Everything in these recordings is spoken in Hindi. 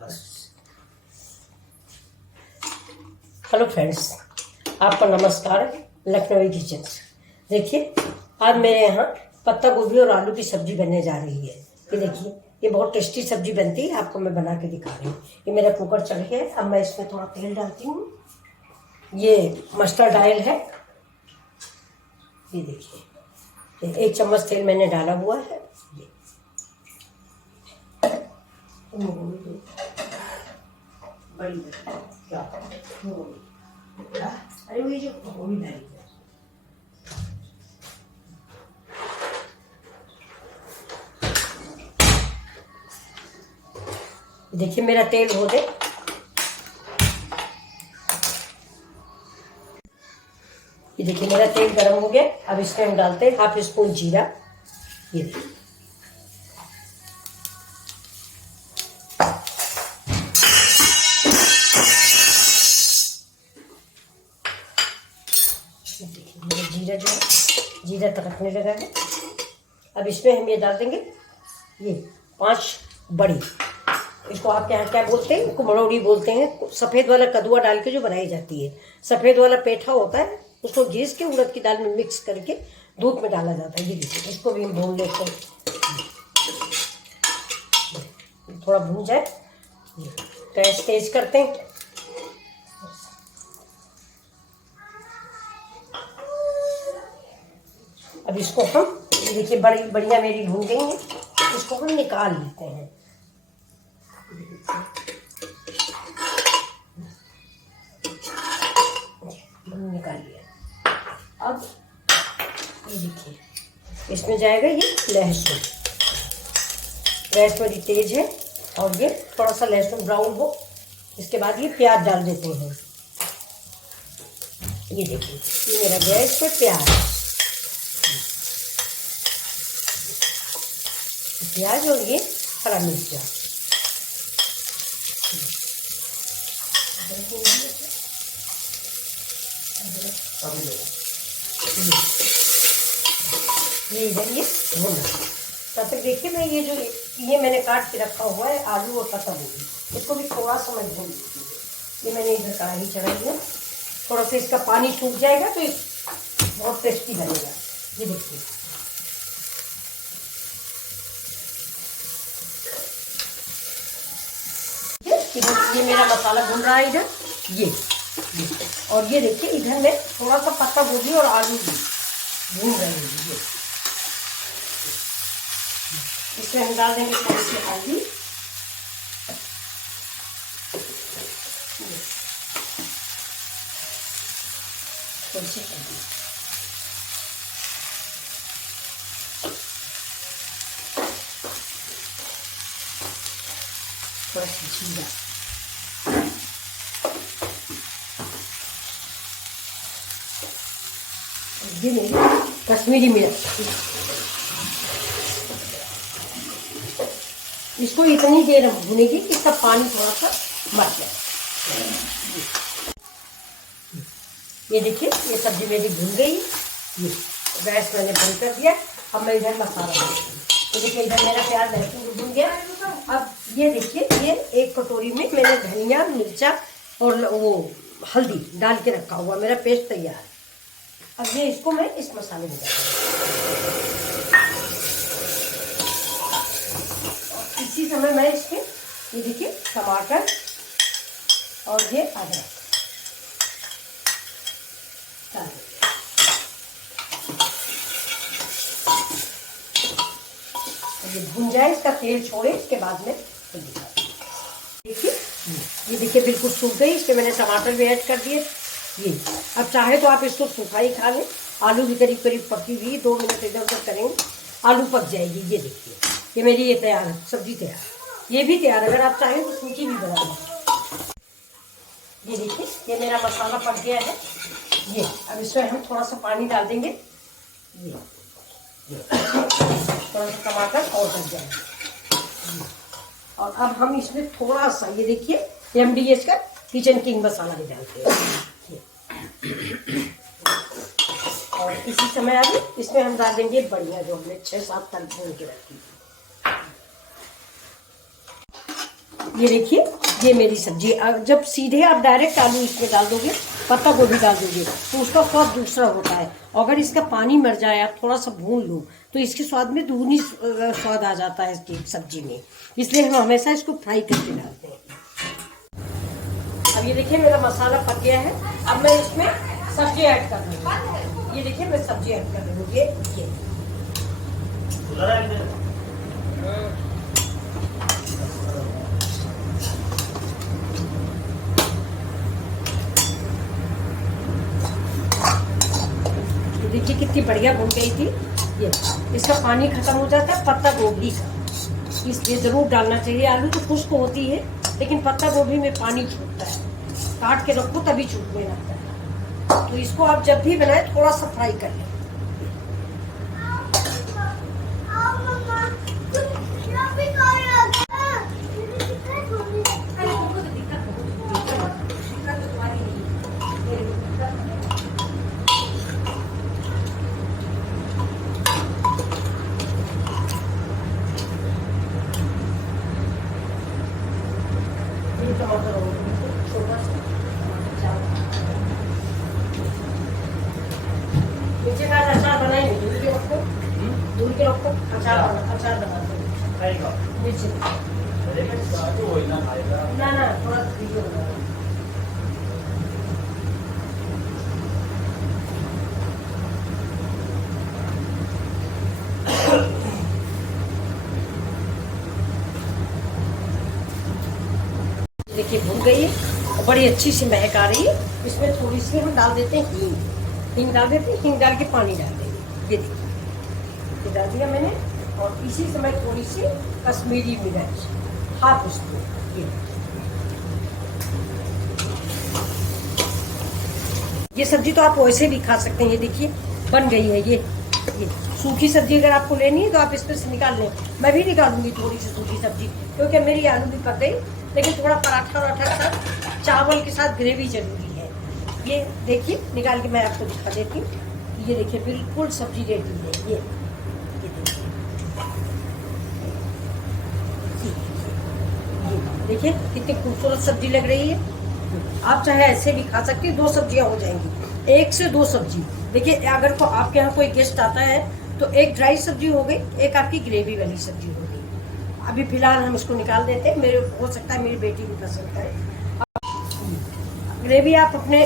बस। हेलो फ्रेंड्स, आपका नमस्कार लखनवी किचन से। देखिए, आज मेरे यहाँ पत्ता गोभी और आलू की सब्जी बनने जा रही है। ये देखिए, ये बहुत टेस्टी सब्जी बनती है, आपको मैं बना के दिखा रही हूँ। ये मेरा कुकर चढ़ गया है, अब मैं इसमें थोड़ा तेल डालती हूँ। ये मस्टर्ड ऑयल है, ये देखिए, 1 चम्मच तेल मैंने डाला हुआ है। अरे वही जो गोभी डाली है। देखिए, मेरा तेल हो गया। ये देखिए, मेरा तेल गर्म हो गया। अब इसमें हम डालते हैं 1/2 स्पून जीरा। ये देखिए, मेरा जीरा जो है, जीरा तड़कने लगा है। अब इसमें हम ये डाल देंगे, ये 5 बड़ी, इसको आपके यहाँ क्या बोलते हैं, कुम्हड़ौरी बोलते हैं। सफ़ेद वाला कद्दुआ डाल के जो बनाई जाती है। सफ़ेद वाला पेठा होता है, उसको घिस के उड़द की दाल में मिक्स करके दूध में डाला जाता है। ये देखिए, इसको भी हम भून लेते हैं। थोड़ा भून जाए, गैस तेज करते हैं। अब इसको हम, ये देखिए, बढ़िया मेरी भून गई है। इसको हम निकाल लेते हैं। निकाल लिया। अब ये देखिए, इसमें जाएगा ये लहसुन। गैस मेरी तेज है और ये थोड़ा सा लहसुन ब्राउन हो, इसके बाद ये प्याज डाल देते हैं। ये देखिए, ये मेरा गैस पे प्याज और ये हरा मिर्चा। ये इधर ये भून। तब तक देखिए, मैं ये मैंने काट के रखा हुआ है आलू और पत्ता गोभी, इसको भी थोड़ा सा मैं भून लीजिए। ये मैंने इधर कढ़ाई चढ़ाई है, थोड़ा सा इसका पानी सूख जाएगा तो बहुत टेस्टी बनेगा। ये देखिए, ये मेरा मसाला भून रहा है इधर। ये और ये देखिए, इधर में थोड़ा सा पत्ता गोभी और आलू भी भून रहे हैं। इसमें हम डाल देंगे थोड़ी सी हल्दी, थोड़ी सी हल्दी, थोड़ा सा जीरा, ये मेरी कश्मीरी मिर्च। इसको इतनी देर भूनेगी कि इसका पानी थोड़ा सा मर जाए। ये देखिए, ये सब्जी मेरी भून गई। ये गैस मैंने बंद कर दिया। अब मैं इधर मसाला डालती हूँ। तो देखिए, इधर मेरा प्याज लहसुन भून गया। अब ये देखिए, ये 1 कटोरी में मैंने धनिया, मिर्चा और वो हल्दी डाल के रखा हुआ, मेरा पेस्ट तैयार है। अब ये इसको मैं इस मसाले में डालूंगी। इसी समय मैं इसमें, ये देखिए, टमाटर और ये अदरक डाल, ये भून जाए, इसका तेल छोड़े, इसके बाद में देखिए, ये देखिए बिल्कुल सूख गई। इसमें मैंने टमाटर भी ऐड कर दिए। ये अब चाहे तो आप इसको सूखा ही खा लें। आलू भी करीब करीब पकी हुई, 2 मिनट इधर उधर करेंगे, आलू पक जाएगी। ये देखिए, ये मेरी ये तैयार है, सब्जी तैयार, ये भी तैयार। अगर आप चाहें तो सूखी भी बना लें। ये देखिए, ये मेरा मसाला पक गया है। ये अब इसमें हम थोड़ा सा पानी डाल देंगे। ये थोड़ा सा टमाटर और पक जाएगा। और अब हम इसमें थोड़ा सा, ये देखिए, MDS का किचन किंग मसाला भी डालते हैं। और इसी समय अब इसमें हम डाल देंगे बढ़िया, जो हमने 6-7 तक भून के रखी। ये देखिए, ये मेरी सब्जी। जब सीधे आप डायरेक्ट आलू इसमें डाल दोगे, पत्ता गोभी डाल दोगे, तो उसका स्वाद दूसरा होता है। अगर इसका पानी मर जाए, आप थोड़ा सा भून लो, तो इसके स्वाद में दूनी स्वाद आ जाता है इसकी सब्जी में। इसलिए हम हमेशा इसको फ्राई करके डालते हैं। अब ये देखिए मेरा मसाला पक गया है। अब मैं इसमें सब्जी ऐड कर रही हूँ। ये देखिए मैं सब्जी ऐड कर रही हूँ। ये देखिए कितनी बढ़िया भुन गई थी। ये इसका पानी खत्म हो जाता है पत्ता गोभी का, इसलिए जरूर डालना चाहिए। आलू तो खुश्क होती है, लेकिन पत्ता गोभी में पानी छूटता है। काट के रखो तभी छूटने लगता है। तो इसको आप जब भी बनाए थोड़ा सा फ्राई कर लें। अचार बनाएंगे, दूर के रखो अचार बनाते ना थोड़ा देखिए भून गई है और बड़ी अच्छी सी महक आ रही है। इसमें थोड़ी सी हम डाल देते हैं हींग डाल देते हैं। हींग डाल के पानी डाल देंगे। ये देखिए ये डाल दिया मैंने। और इसी समय थोड़ी सी कश्मीरी मिर्च, हाफ स्पून। ये सब्जी तो आप वैसे भी खा सकते हैं। ये देखिए बन गई है। ये सूखी सब्जी अगर आपको लेनी है तो आप इसमें से निकाल लें। मैं भी निकालूंगी थोड़ी सी सूखी सब्जी, क्योंकि मेरी आलू भी पक गई। लेकिन थोड़ा पराठा वराठा के साथ, चावल के साथ ग्रेवी जरूरी है। ये देखिए निकाल के मैं आपको दिखा देती हूँ। ये देखिए बिल्कुल सब्जी रेडी है। ये देखिए कितनी खूबसूरत सब्जी लग रही है। आप चाहे ऐसे भी खा सकते हैं। 2 सब्जियां हो जाएंगी, 1 से 2 सब्जी। देखिए अगर आपके यहाँ कोई गेस्ट आता है तो एक ड्राई सब्जी हो गई, एक आपकी ग्रेवी वाली सब्जी हो गई। अभी फिलहाल हम इसको निकाल देते हैं। मेरे हो सकता है मेरी बेटी भी पसंद करे। ग्रेवी आप अपने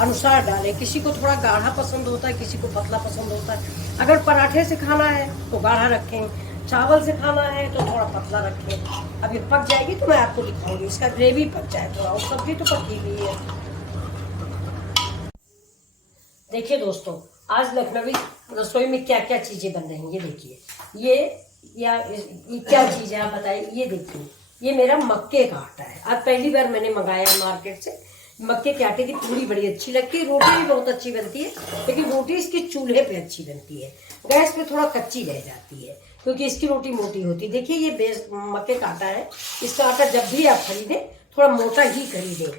अनुसार डालें। किसी को थोड़ा गाढ़ा पसंद होता है, किसी को पतला पसंद होता है। अगर पराठे से खाना है तो गाढ़ा रखें, चावल से खाना है तो थोड़ा पतला रखें। अब ये पक जाएगी तो मैं आपको दिखाऊंगी। इसका ग्रेवी पक जाए थोड़ा, और सब्जी तो पकी हुई है। देखिए दोस्तों, आज लखनवी रसोई में क्या क्या चीजें बन रही हैं। ये देखिए ये क्या चीज है आप बताइए। ये देखिए ये मेरा मक्के का आटा है। आज पहली बार मैंने मंगाया है मार्केट से। मक्के के आटे की पूरी बड़ी अच्छी लगती है। रोटी भी बहुत अच्छी बनती है, लेकिन रोटी इसके चूल्हे पे अच्छी बनती है। गैस पे थोड़ा कच्ची रह जाती है, क्योंकि इसकी रोटी मोटी होती है। देखिए ये बेस मक्के का आटा है। इसका आटा जब भी आप खरीदें थोड़ा मोटा ही खरीदें,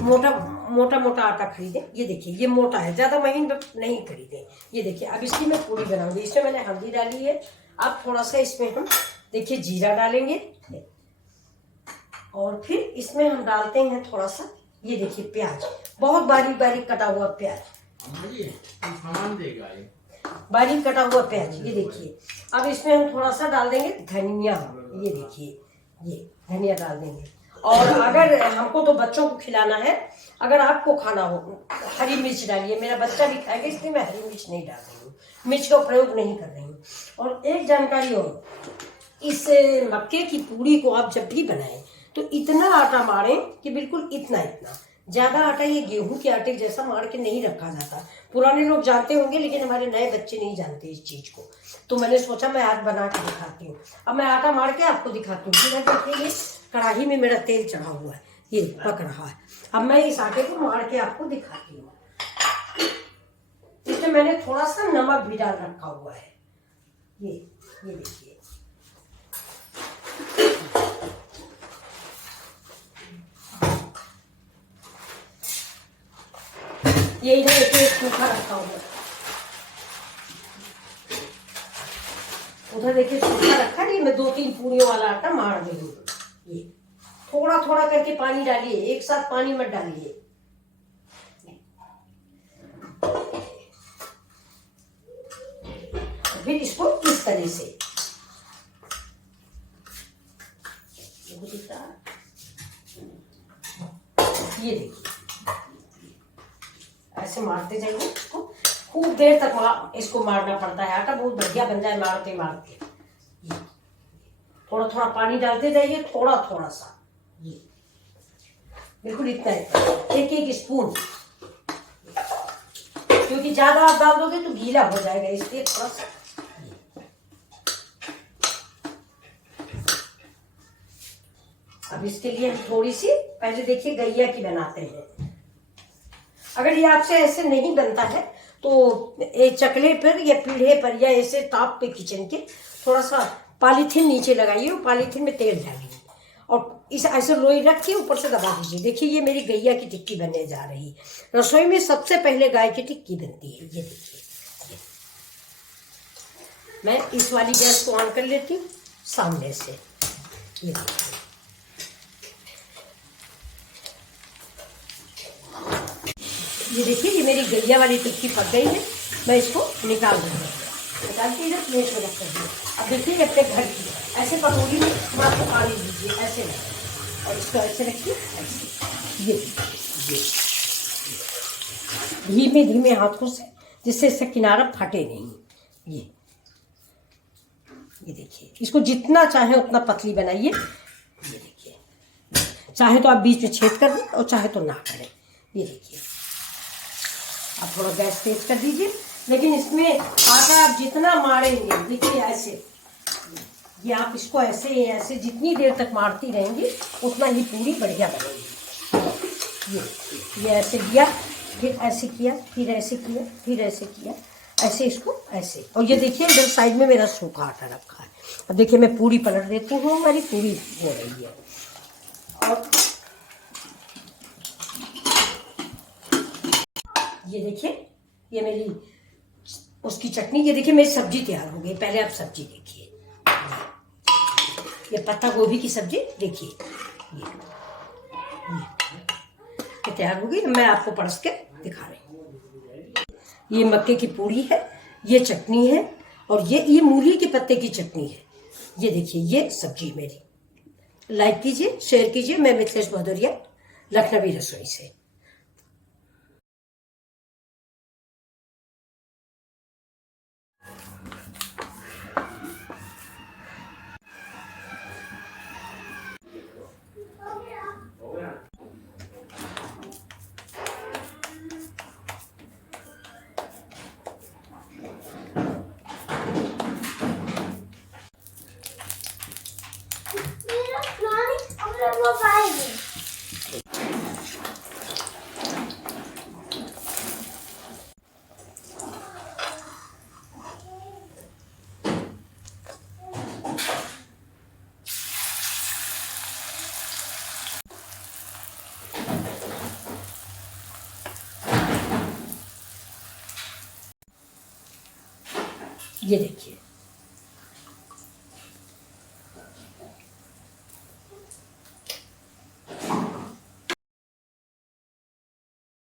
मोटा आटा खरीदें। ये देखिए ये मोटा है, ज्यादा महीन नहीं खरीदें। ये देखिए अब इसकी मैं पूरी बनाऊंगी। इसमें मैंने हल्दी डाली है। अब थोड़ा सा इसमें हम देखिए जीरा डालेंगे, और फिर इसमें हम डालते हैं थोड़ा सा, ये देखिए प्याज, बहुत बारीक बारीक कटा हुआ प्याज, बारीक कटा हुआ प्याज। ये देखिए अब इसमें हम थोड़ा सा डाल देंगे धनिया। ये देखिए ये धनिया डाल देंगे। और अगर हमको तो बच्चों को खिलाना है, अगर आपको खाना हो हरी मिर्च डालिए। मेरा बच्चा भी खाएगा, इसलिए मैं हरी मिर्च नहीं डाल रही हूँ, मिर्च का प्रयोग नहीं कर रही हूँ। और एक जानकारी और, इस मक्के की पूरी को आप जब भी बनाएं तो इतना आटा मारें कि बिल्कुल इतना ज्यादा आटा ये गेहूं के आटे जैसा मार के नहीं रखा जाता। पुराने लोग जानते होंगे, लेकिन हमारे नए बच्चे नहीं जानते इस चीज को। तो मैंने सोचा मैं आज बना के दिखाती हूँ। अब मैं आटा मार के आपको दिखाती हूँ। देखिए ये कढ़ाई में मेरा तेल चढ़ा हुआ है, ये पक रहा है। अब मैं इस आटे को मार के आपको दिखाती हूँ। इसमें मैंने थोड़ा सा नमक भी डाल रखा हुआ है। ये देखिए ये इधर एक सूखा रखा हुआ है, उधर देखिए सूखा रखा है। ये मैं 2-3 पूरियों वाला आटा मार दे रही हूँ। ये थोड़ा थोड़ा करके पानी डालिए, एक साथ पानी मत डालिए। फिर इसको इस तरह से ये देखिए, ऐसे मारते जाइए इसको, खूब देर तक इसको मारना पड़ता है। आटा बहुत बढ़िया बन जाए मारते मारते। थोड़ा थोड़ा पानी डालते जाइए, थोड़ा थोड़ा सा, ये बिल्कुल इतना ही, एक एक स्पून, क्योंकि ज्यादा आप डाल दोगे तो गीला हो जाएगा, इसलिए थोड़ा सा। अब इसके लिए हम थोड़ी सी पहले देखिए गैया की बनाते हैं। अगर ये आपसे ऐसे नहीं बनता है तो एक चकले पर या पीढ़े पर या ऐसे ताप पे किचन के थोड़ा सा पॉलीथीन नीचे लगाइए और पॉलीथीन में तेल डालिए और इस ऐसे लोई रख के ऊपर से दबा दीजिए। देखिए ये मेरी गैया की टिक्की बनने जा रही है। रसोई में सबसे पहले गाय की टिक्की बनती है। ये देखिए, मैं इस वाली गैस को ऑन कर लेती हूँ सामने से। ये देखिए, ये देखिए ये मेरी गैया वाली टिक्की पक गई है। मैं इसको निकाल दूँगी, निकाल के इधर प्लेट में रख दूँगी। अब देखिए अपने घर की ऐसे कटोरी में थोड़ा सा पानी दीजिए, ऐसे नहीं, और इसको ऐसे रखिए, ऐसे ये धीमे धीमे हाथों से, जिससे इसका किनारा फटे नहीं। ये देखिए, इसको जितना चाहे उतना पतली बनाइए। ये देखिए, चाहे तो आप बीच में छेद कर दें और चाहे तो ना करें। ये देखिए, आप थोड़ा गैस तेज कर दीजिए, लेकिन इसमें आटा आप जितना मारेंगे, देखिए ऐसे, ये आप इसको ऐसे ऐसे जितनी देर तक मारती रहेंगी उतना ही पूरी बढ़िया बनेगी। ये ऐसे किया, फिर ऐसे किया, फिर ऐसे किया, फिर ऐसे किया, ऐसे इसको ऐसे। और ये देखिए इधर साइड में मेरा सूखा आटा रखा है। अब देखिए मैं पूरी पलट देती हूँ, हमारी पूरी हो रही है। और ये देखिए, ये मेरी उसकी चटनी, ये देखिए मेरी सब्जी तैयार हो गई। पहले आप सब्जी देखिए, ये पत्ता गोभी की सब्जी देखिए, ये तैयार हो गई। मैं आपको परोस के दिखा रही हूँ। ये मक्के की पूरी है, ये चटनी है, और ये मूली के पत्ते की चटनी है। ये देखिए ये सब्जी मेरी। लाइक कीजिए, शेयर कीजिए। मैं मिथिलेश भदौरिया, लखनवी रसोई से। ये देखिए,